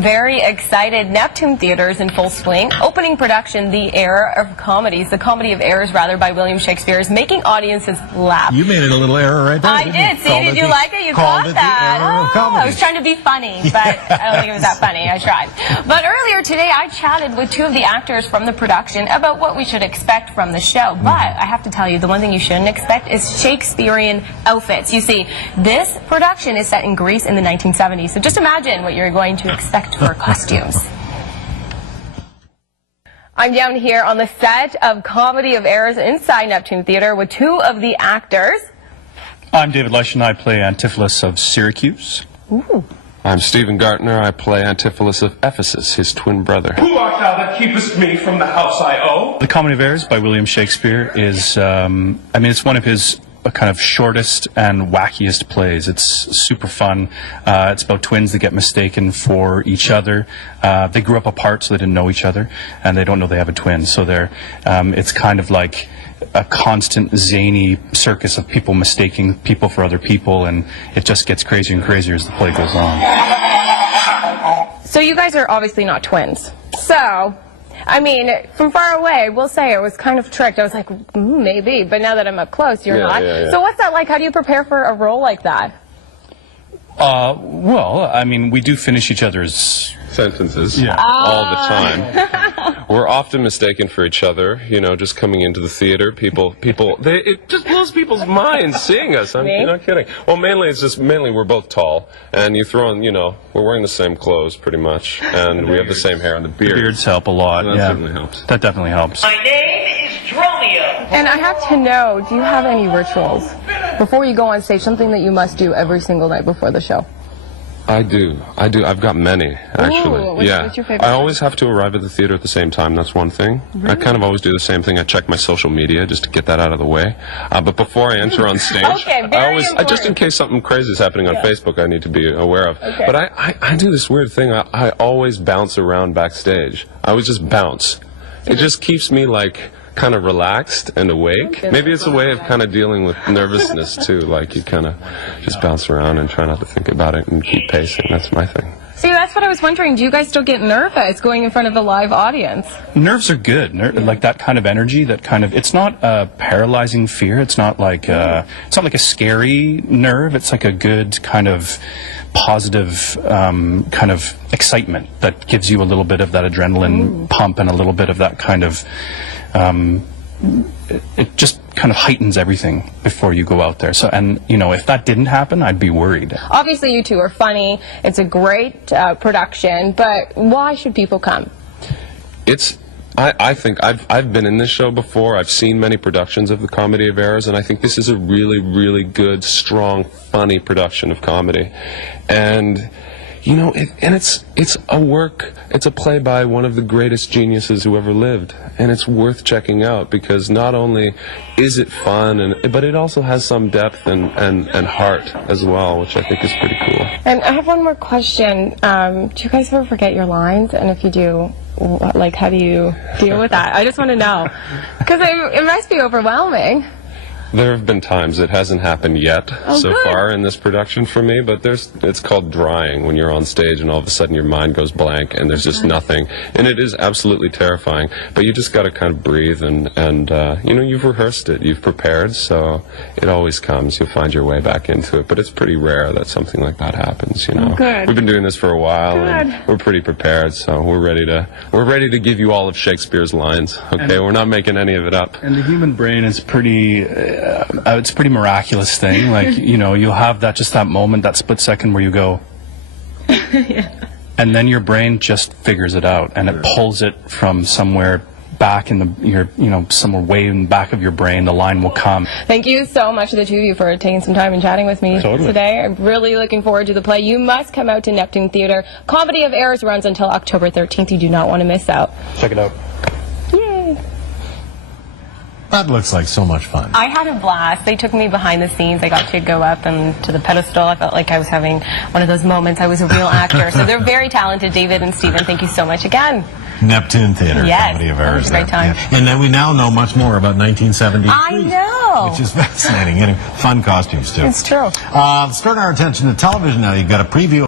I'm very excited. Neptune Theatre is in full swing. Opening production, The Era of Comedies, the Comedy of Errors, rather, by William Shakespeare, is making audiences laugh. You made it a little error right there. I did. See, did you like it? You caught that. The Era of Comedies. I was trying to be funny, but I don't think it was that funny. I tried. But earlier today, I chatted with two of the actors from the production about what we should expect from the show. But I have to tell you, the one thing you shouldn't expect is Shakespearean outfits. You see, this production is set in Greece in the 1970s. So just imagine what you're going to expect for costumes. I'm down here on the set of Comedy of Errors inside Neptune Theatre with two of the actors. I'm David Leish and I play Antipholus of Syracuse. Ooh. I'm Stephen Gartner. I play Antipholus of Ephesus, his twin brother. Who art thou that keepest me from the house I owe? The Comedy of Errors by William Shakespeare is, it's one of his kind of shortest and wackiest plays. It's super fun. It's about twins that get mistaken for each other. They grew up apart, so they didn't know each other, and they don't know they have a twin. So it's kind of like a constant zany circus of people mistaking people for other people, and it just gets crazier and crazier as the play goes on. So you guys are obviously not twins. So, I mean, from far away, we'll say I was kind of tricked. I was like, maybe, but now that I'm up close, you're not. Yeah. So what's that like? How do you prepare for a role like that? We do finish each other's sentences all the time. We're often mistaken for each other, just coming into the theater. It just blows people's minds seeing us. You're not kidding. Well, mainly we're both tall, and you throw in, we're wearing the same clothes pretty much, and we have the same hair, and the beards help a lot. That certainly helps. That definitely helps. My name is Dromio. And I have to know, do you have any rituals before you go on stage, something that you must do every single night before the show? I do. I've got many, actually. Ooh, what's your favorite? I always have to arrive at the theater at the same time. That's one thing. Really? I kind of always do the same thing. I check my social media just to get that out of the way. But before I enter on stage, just in case something crazy is happening on Facebook, I need to be aware of. Okay. But I do this weird thing. I always bounce around backstage. I always just bounce. It just keeps me kind of relaxed and awake. Maybe it's a way of kind of dealing with nervousness too. You kind of just bounce around and try not to think about it and keep pacing. That's my thing. See, that's what I was wondering. Do you guys still get nervous going in front of a live audience? Nerves are good. Like that kind of energy, it's not a paralyzing fear. It's not like a scary nerve. It's like a good kind of positive kind of excitement that gives you a little bit of that adrenaline pump and a little bit of that kind of it just kind of heightens everything before you go out there. So, if that didn't happen, I'd be worried. Obviously, you two are funny. It's a great production, but why should people come? I think I've been in this show before. I've seen many productions of the Comedy of Errors, and I think this is a really, really good, strong, funny production of comedy. And it's a work. It's a play by one of the greatest geniuses who ever lived, and it's worth checking out because not only is it fun, but it also has some depth and heart as well, which I think is pretty cool. And I have one more question. Do you guys ever forget your lines? And if you do, how do you deal with that? I just want to know, because it must be overwhelming. There have been times. It hasn't happened yet so far in this production for me, but it's called drying, when you're on stage and all of a sudden your mind goes blank and there's just nothing. And it is absolutely terrifying, but you just got to kind of breathe and you've rehearsed it, you've prepared, so it always comes. You'll find your way back into it, but it's pretty rare that something like that happens, Good. We've been doing this for a while and we're pretty prepared, so we're ready to give you all of Shakespeare's lines, okay? We're not making any of it up. And the human brain is it's a pretty miraculous thing. You'll have that moment, that split second where you go, and then your brain just figures it out, and it pulls it from somewhere back in somewhere way in the back of your brain. The line will come. Thank you so much to the two of you for taking some time and chatting with me today. I'm really looking forward to the play. You must come out to Neptune Theatre. Comedy of Errors runs until October 13th. You do not want to miss out. Check it out. Yay! That looks like so much fun. I had a blast. They took me behind the scenes. I got to go up and to the pedestal. I felt like I was having one of those moments. I was a real actor. So they're very talented. David and Stephen, thank you so much again. Neptune Theatre, yes, Comedy of Errors. Great time. Yeah. And then we now know much more about 1973. I know. Which is fascinating. Getting fun costumes, too. It's true. Let's turn our attention to television now. You've got a preview